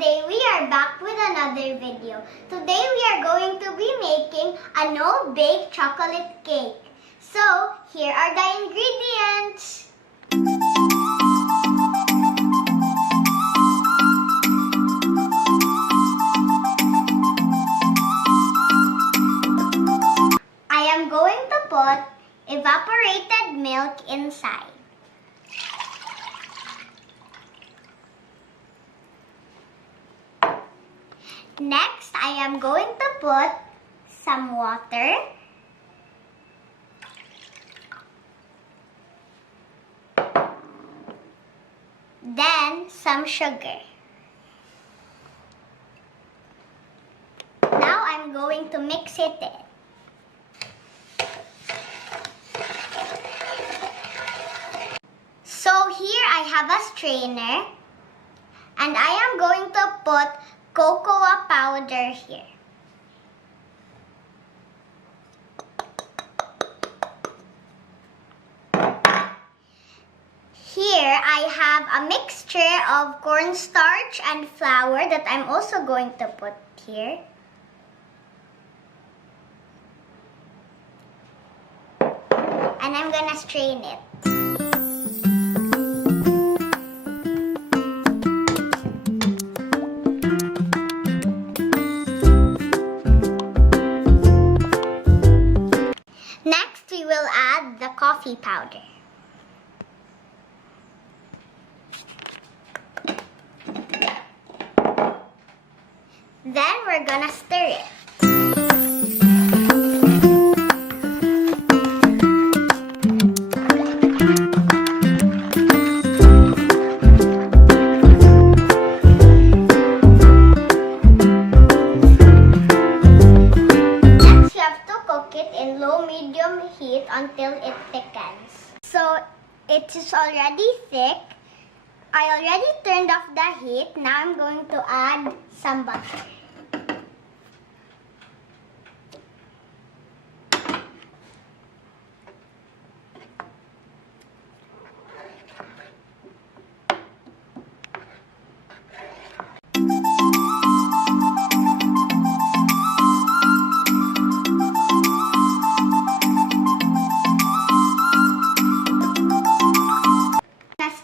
today we are back with another video. Today we are going to be making a no-bake chocolate cake. So, here are the ingredients. I am going to put evaporated milk inside. Next, I am going to put some water. Then, some sugar. Now, I'm going to mix it in. So, here I have a strainer. And I am going to put cocoa powder here. Here I have a mixture of cornstarch and flour that I'm also going to put here. And I'm gonna strain it. Next, we will add the coffee powder. Then we're gonna stir it. Low-medium heat until it thickens. So, it is already thick. I already turned off the heat. Now, I'm going to add some butter.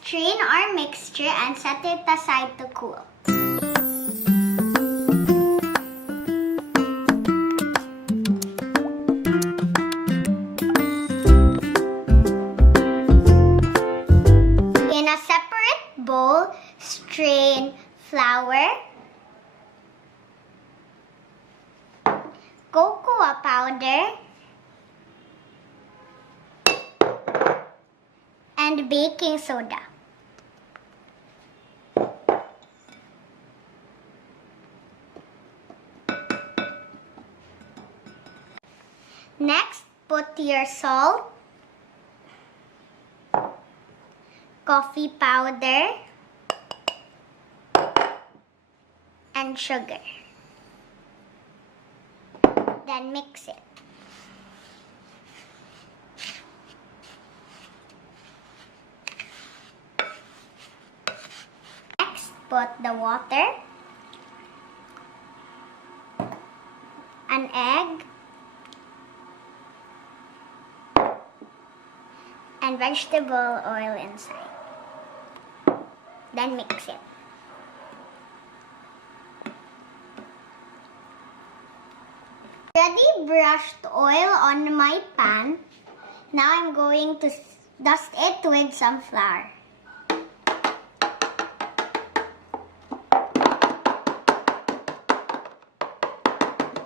Strain our mixture and set it aside to cool. In a separate bowl, strain flour, cocoa powder, and baking soda. Next, put your salt, coffee powder, and sugar. Then mix it. Next, put the water, an egg, and vegetable oil inside. Then mix it. Already brushed oil on my pan. Now I'm going to dust it with some flour.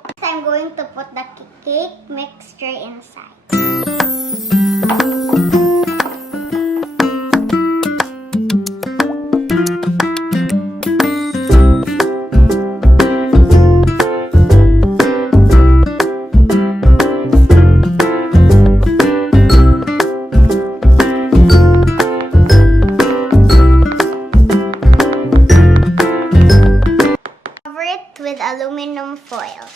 Next, I'm going to put the cake mixture inside. With aluminum foil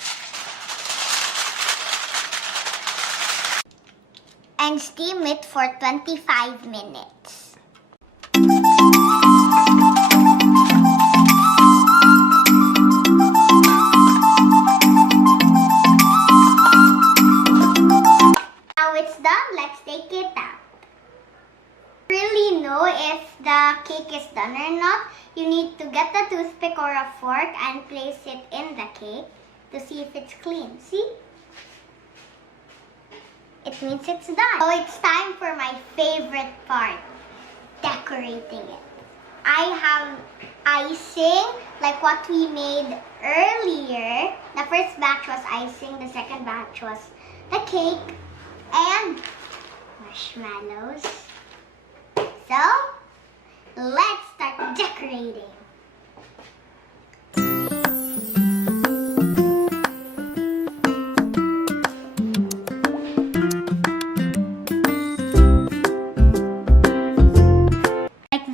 and steam it for 25 minutes. the cake is done or not, you need to get a toothpick or a fork and place it in the cake to see if it's clean. See? It means it's done. So it's time for my favorite part, decorating it. I have icing, like what we made earlier. The first batch was icing, the second batch was the cake and marshmallows. So, let's start decorating.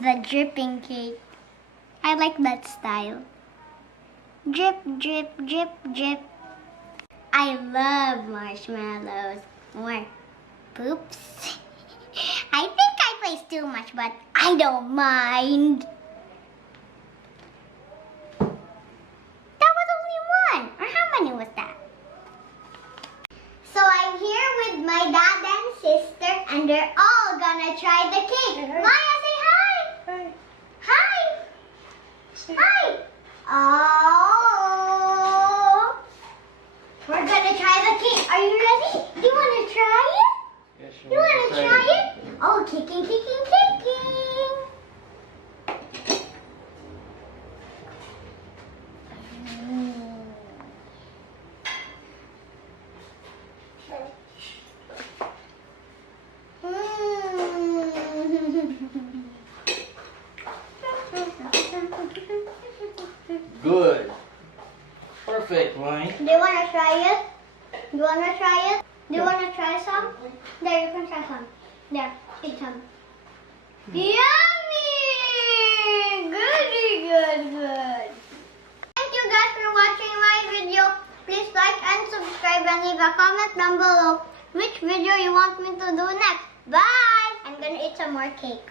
The dripping cake. I like that style. Drip, drip, drip, drip. I love marshmallows. More poops. I think I placed too much, but I don't mind. That was only one. Or how many was that? So I'm here with my dad and sister, and they're all gonna try the cake. Maya, say hi. Hi. Hi. Oh. We're gonna try the cake. Are you ready? Do you want to try it? Yes, You want to try it? Oh, kicking, kicking, kicking. Good. Perfect, Wayne. Do you want to try it? Do you want to try it? Do you want to try some? There, you can try some. There, eat some. Yummy! Goody, good, good. Thank you guys for watching my video. Please like and subscribe and leave a comment down below which video you want me to do next. Bye! I'm gonna eat some more cake.